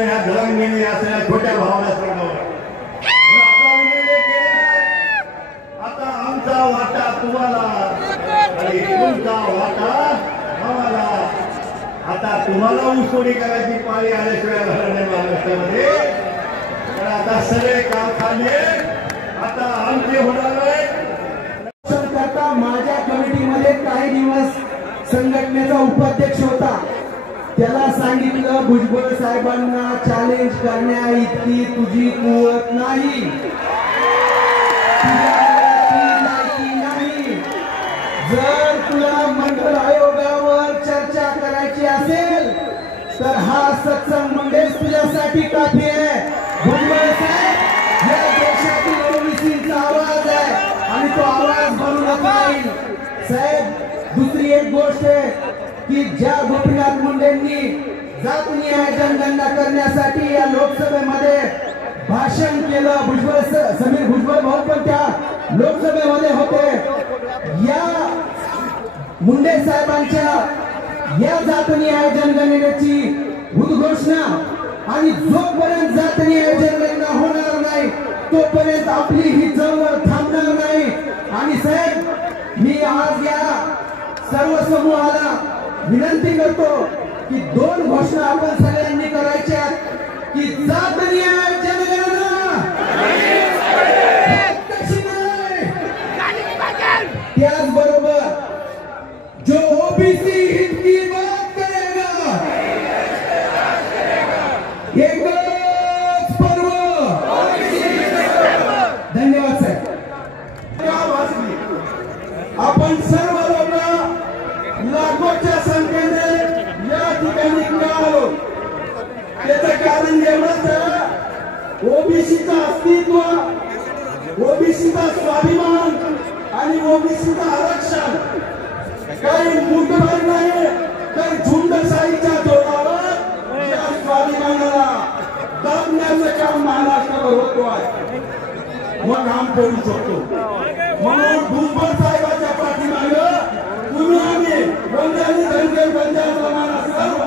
या जळंगीने असलेल्या छोट्या भावाला सोडवलं. आता आमचा वाटा तुम्हाला आणि तुमचा वाटा आम्हाला. आता तुम्हाला ऊसतोडी करायची पाळी आल्याशिवाय झालं नाही महाराष्ट्रामध्ये. तर आता सगळे कारखाने आता आमचे होणार आहेत. माझ्या कमिटीमध्ये काही दिवस संघटनेचा उपाध्यक्ष होता. त्याला सांगितलं भुजबळ साहेबांना चॅलेंज करण्या इतकी तुझी कुवत नाही, नाही. जर तुला मंडळ आयोगावर चर्चा करायची असेल तर हा सत्संग मंडळ तुझ्यासाठी काफी आहे. भुजबळ साहेब या देशातील ओबीसीचा आवाज आहे आणि तो आवाज बनूनच नाही साहेब. दुसरी एक गोष्ट आहे की ज्या गोपीनाथ मुंडेंनी जातनिहाय जनगणना करण्यासाठी या लोकसभेमध्ये भाषण केलं, समीर भुजबळ भाऊ पण त्या लोकसभेमध्ये होते. या मुंडे साहेबांच्या या जातनिहाय जनगणनेची उद्घोषणा आणि जोपर्यंत जातनिहाय जनगणना होणार नाही तोपर्यंत आपली ही चळवळ थांबणार नाही. आणि साहेब मी आज या सर्व समूहाला विनंती करतो की दोन घोषणा आपण सगळ्यांनी करायच्या की जातनिहाय जनगणना कशी नाही, त्याचबरोबर जो ओबीसी हित की बात करेगा एकच पर्व. धन्यवाद साहेब. आपण सर्व लोक लाखोच्या संख्येने या ठिकाणी का आलो त्याचं कारण एवढंच, ओबीसीचं अस्तित्व, ओबीसीचा स्वाभिमान आणि ओबीसीचं आरक्षण काही मूठभर नाही तर झुंडशाहीच्या जोरावर या स्वाभिमानाला दाबण्याचं काम महाराष्ट्रावर होतो आहे. मग काम करू शकतो. म्हणून भुजबळ साहेबांच्या पाठीमागं तुम्ही आम्ही बंजारी धनगर बंजारा माना सर्व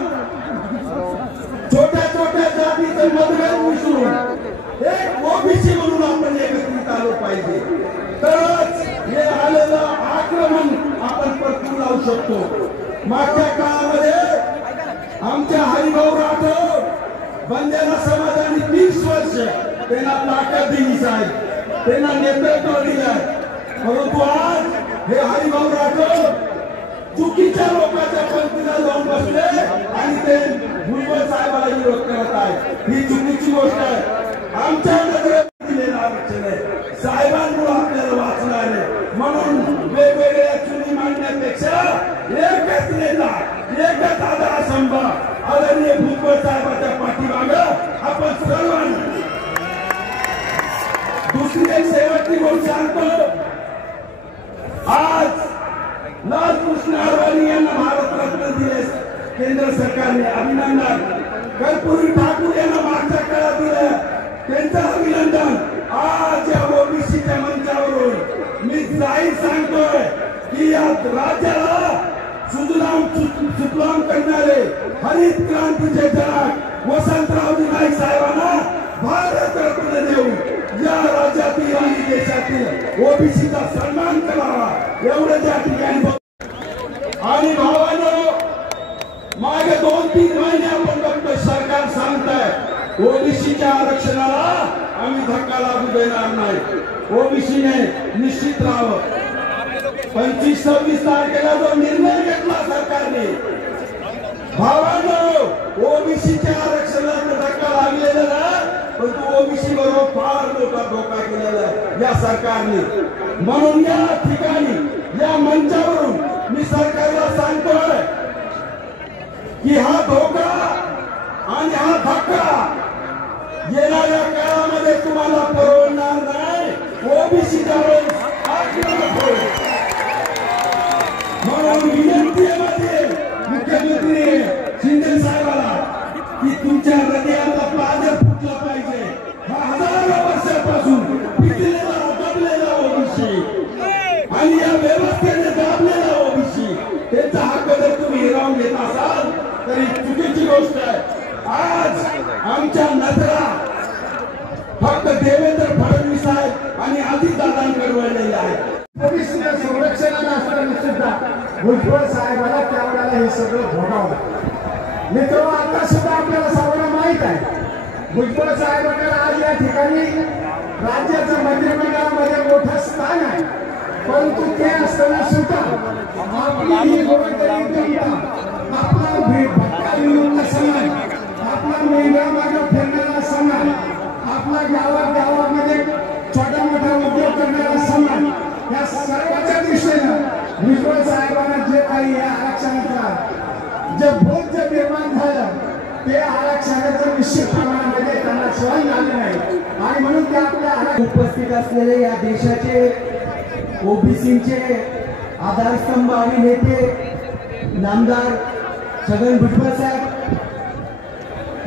छोट्या छोट्या जातीचं मतभेद विसरून एक ओबीसी म्हणून आपण एकत्रित आलो पाहिजे. तरच हे आलेलं आक्रमण आपण परतून लावू शकतो. मागच्या काळामध्ये आमच्या हरिभाऊ राठोड बंजारा समाजाने 30 वर्ष त्यांना ताकद दिली साहेब, त्यांना नेतृत्व दिलं. परंतु आज हे हरिभाऊ राठोड चुकीच्या लोकांच्या पंक्तीला जाऊन बसले आणि ते भुजबळ साहेबाला विरोध करत आहेत. ही चुकीची गोष्ट आहे. आमच्या नजरेत दिलेलं आरक्षण आहे, साहेबांमुळे आपल्याला वाचलं आहे. म्हणून वेगवेगळ्या चुनी मांडण्यापेक्षा एकच नेता, एकच आधारस्तंभ आदरणीय भुजबळ साहेबांच्या पाठीमागं आपण सर्वांनी. दुसरी एक शेवटची गोष्ट सांगतो. आज लालकृष्ण अडवाणी यांना भारतरत्न दिले केंद्र सरकारने, अभिनंदन. कर्पूरी ठाकूर यांना मागच्या काळात दिलं, त्यांचं अभिनंदन. आज या ओबीसीच्या मंचावरून मी जाहीर सांगतोय की या राज्याला सुजलाम सुफलाम करणारे हरित क्रांतीचे जनक वसंतरावजी नाईक साहेबांना भारतरत्न देऊन या राज्यातील आणि देशातील ओबीसीचा सन्मान करावा एवढं त्या ठिकाणी. आणि भावांनो, मागे 2-3 महिने आपण बघतोय सरकार सांगतंय ओबीसीच्या आरक्षणाला आम्ही धक्का लागू देणार नाही, ओबीसीने निश्चित राहावं. 25-26 तारखेला जो निर्णय घेतला सरकारने, भावांनो ओबीसीच्या आरक्षणाला धक्का लागलेला ना, परंतु ओबीसी बरोबर फार मोठा धोका केलेला आहे या सरकारने. म्हणून या ठिकाणी या मंचावरून मी सरकारला सांगतोय की हा धोका आणि हा धक्का येणाऱ्या काळामध्ये तुम्हाला परवडणार नाही. ओबीसीच्या म्हणून विनंती आहे माझी मुख्यमंत्री शिंदे साहेबाला की तुमच्या हृदयाला पाजर फुटला पाहिजे. हा हजारो वर्षापासून पिकलेला दबलेला ओबीसी आणि या व्यवस्थेने दाबलेला ओबीसी, त्यांचा हक्क जर तुम्ही हिरावून घेत असाल तरी चुकीची गोष्ट आहे. आज भुजबळ साहेबाला त्यावेळेला हे सगळं भोगावं लागलं. मित्रांनो, आता सुद्धा आपल्याला सर्वांना माहित आहे भुजबळ साहेबांना आज या ठिकाणी राज्याचं मंत्रिमंडळामध्ये मोठं स्थान आहे. परंतु ते असताना सुद्धा आपली ही गोरगरीब जनता, आपला भटका विमुक्त समाज, आपला मेंढा मागे फिरणारा समाज, आपला गावागावामध्ये छोटा मोठा उद्योग करणारा समाज, या सर्वांच्या दृष्टीनं भुजबळ साहेबांना जे काही या आरक्षणाचा जे बोध निर्माण झालं ते आरक्षणाचं निश्चित प्रमाणामध्ये त्यांना सहन झाले नाही. आणि म्हणून ते आपल्या उपस्थित असलेले या देशाचे ओबीसीचे आधारस्तंभ आणि नेते नामदार छगन भुजबळ साहेब,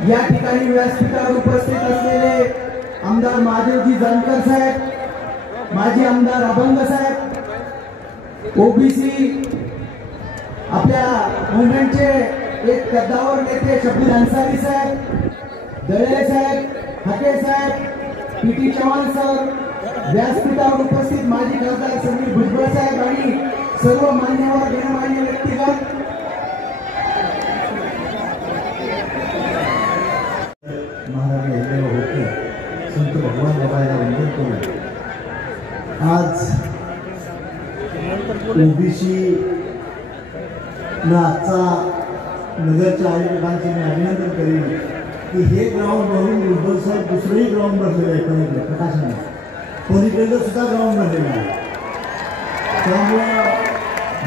या ठिकाणी व्यासपीठावर उपस्थित असलेले आमदार महादेवजी जानकर साहेब, माजी आमदार अभंग साहेब, ओबीसी आपल्या मुवमेंटचे एक कद्दावर नेते शब्बीर अन्सारी साहेब, दळे साहेब, हके साहेब, पीटी चव्हाण सर, व्यासपीठावर उपस्थित माजी खासदार समीर भुजबळ साहेब आणि सर्व मान्यवर गणमान्य व्यक्तिगत, महाराज होते संत भगवान बाबाला वंदन करून आज ओबीसी आजचा नगरच्या आयोजकांचे मी अभिनंदन करेन की हे ग्राउंड भरून भुजबळ साहेब दुसरंही ग्राउंड भरलेलं आहे. पलीकडे प्रकाशनाने पलीकडे सुद्धा ग्राउंड भरलेलं आहे. त्यामुळं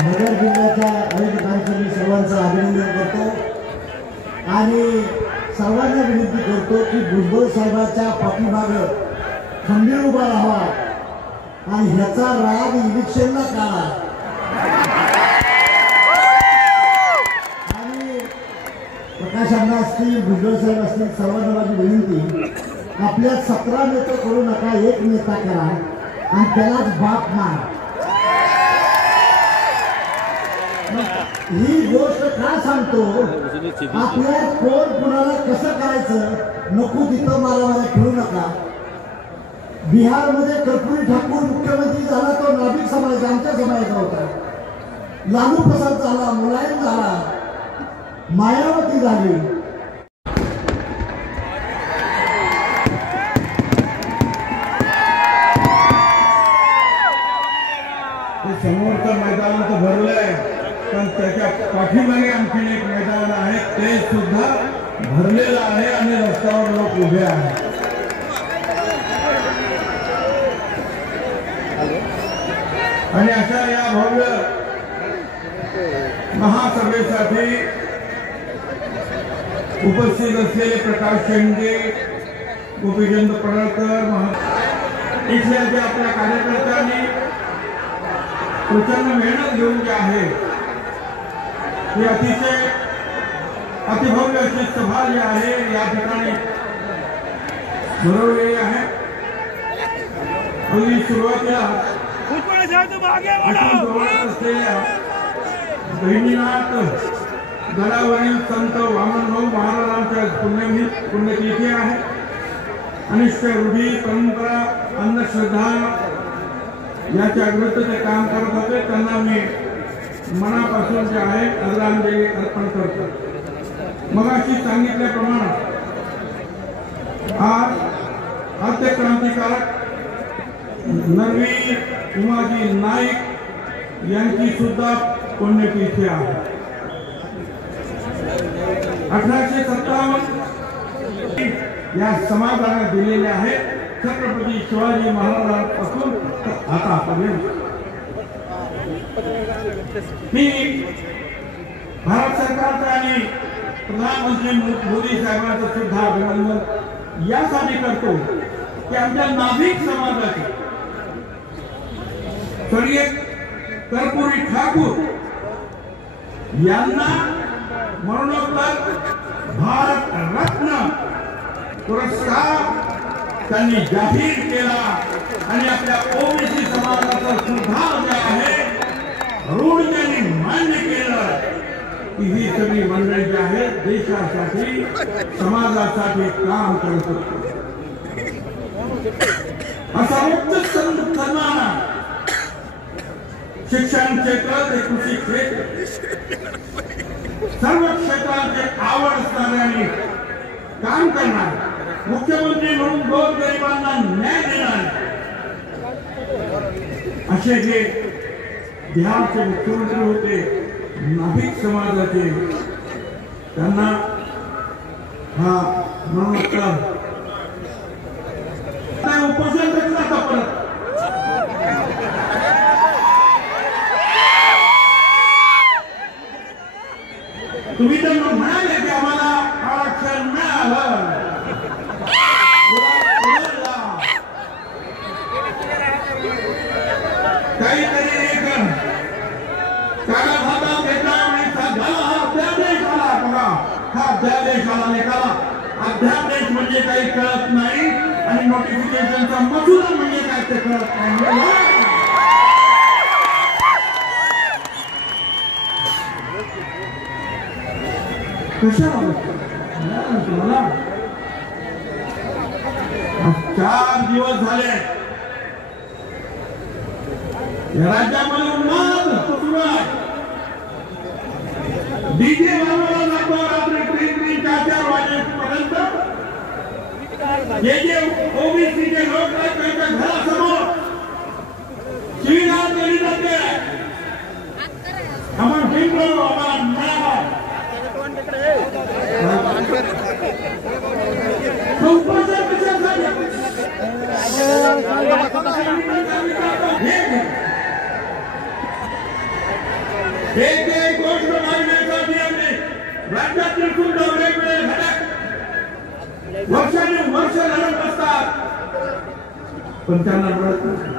नगर जिल्ह्याच्या आयोजकांचं मी सर्वांचं अभिनंदन करतो आणि सर्वांना विनंती करतो की भुजबळ साहेबांच्या पाठीमागं खंबीर उभा राहावा आणि ह्याचा राग इलेक्शनला काढा. आणि प्रकाश अण्णा असतील, भुजबळ साहेब असतील, सर्वांना माझी विनंती, आपल्या 17 नेते करू नका, एक नेता करा आणि त्यालाच बाप मान. ही गोष्ट का सांगतो, आपल्या कोण कुणाला कसं करायचं नको तिथं मला खेळू नका. बिहारमध्ये कर्पूरी ठाकूर मुख्यमंत्री झाला, तो नाभिक समाज आमच्या समाजाचा होता. लालू प्रसाद झाला, मुलायम झाला, मायावती झाली. समोरचं मैदान तर भरलंय, पण त्याच्या पाठीमागे आणखीन एक मैदान आहे, ते सुद्धा भरलेलं आहे आणि रस्त्यावर लोक उभे आहेत. आणि अशा या भव्य महासभेसाठी उपस्थित असलेले प्रकाश शेंडे, गोपीचंद पडळकर, इथल्या जे आपल्या कार्यकर्त्यांनी प्रचंड मेहनत घेऊन जे आहे ही अतिशय अतिभव्य अशी सभा जी आहे या ठिकाणी भरवलेली आहे. अगदी सुरुवातीला असलेल्या बहिणीनाथ गडावरील संत वामनभाऊ महाराजांच्या पुण्यतिथी आहे. अनिष्ट रूढी, परंपरा, अंधश्रद्धा याच्या विरुद्ध ते काम करत होते, त्यांना मी मनापासून जे आहे आदरांजली अर्पण करतो. मगाशी सांगितल्याप्रमाणे आज आद्य क्रांतिकारक नरवीर उमाजी नाईक यांची सुद्धा पुण्यतिथी आहे. 1857 या समाजाने दिलेले आहे छत्रपती शिवाजी महाराजांपासून आतापर्यंत. मी भारत सरकारचं आणि प्रधानमंत्री मोदी साहेबांचं सुद्धा अभिनंदन यासाठी करतो की आमच्या नाभिक समाजाचे स्वर्गीय कर्पूरी ठाकूर यांना मरणोत्तर भारत रत्न पुरस्कार त्यांनी जाहीर केला आणि आपल्या ओबीसी समाजाचा सुद्धा जे आहे ऋण त्यांनी मान्य केलं की ही सगळी मंडळी जी आहेत देशासाठी समाजासाठी काम करत होती. असा मुक्त सन्मान शिक्षण क्षेत्र ते कृषी क्षेत्र सर्व क्षेत्रांचे आवड असणारे आणि काम करणारे मुख्यमंत्री म्हणून गोरगरिबांना न्याय देणारे असे जे बिहारचे मुख्यमंत्री होते नाभिक समाजाचे त्यांना हा नमस्कार उपोषण करण्याचा परत तुम्ही तर म्हणाले की आम्हाला आरक्षण मिळालं काहीतरी एक कागद हातात घेतला आणि झाला हा अध्यादेश आला बघा हा अध्यादेश आला निघाला अध्यादेश म्हणजे काही कळत नाही आणि नोटिफिकेशनचा मसुदा म्हणजे काय ते कळत नाही तुम्हाला 4 दिवस झाले या राज्यामध्ये उन्हाळ सुरू आहे डीजे वाजवला जातो रात्री 3-4 वाजेपर्यंत जे ओबीसीचे लोक आहेत त्यांच्या घरासमोर शिवीगाळ केली जाते आम्हाला फिरलो आम्हाला मिळावा एक गोष्ट मागण्यासाठी आम्ही राज्यातील सुद्धा वेगवेगळे घटक वर्ष लढत असतात पण त्यांना मिळत नाही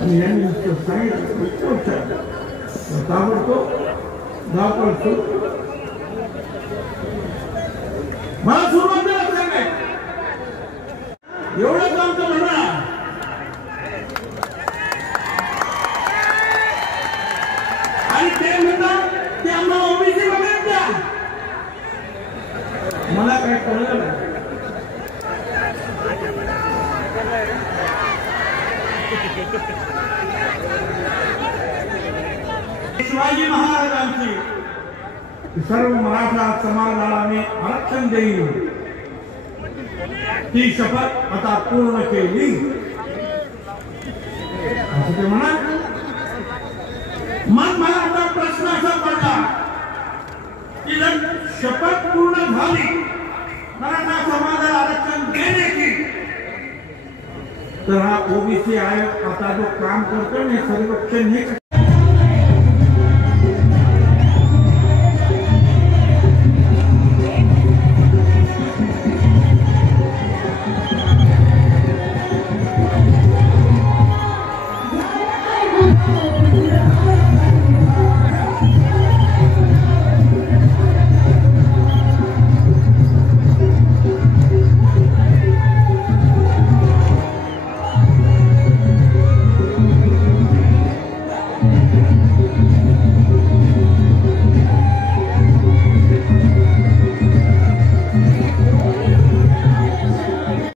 आणि यांनी सांगितलं ताबडतोब धावपळ सुरू मला सुरुवातीला सांगायचं एवढंच आमचं म्हणणं आणि ते म्हणतात की आम्हाला ओबीसी वगैरे द्या मला काय कळलं नाही शिवाजी महाराजांची सर्व मराठा समाजाला मी आरक्षण देईन ती शपथ आता पूर्ण केली असं ते म्हणा मग मला आता प्रश्न असा पडला की जर शपथ पूर्ण झाली मराठा समाजाला आरक्षण देण्याची तर हा ओबीसी आयोग आता जो काम करतो सर्वेक्षण हे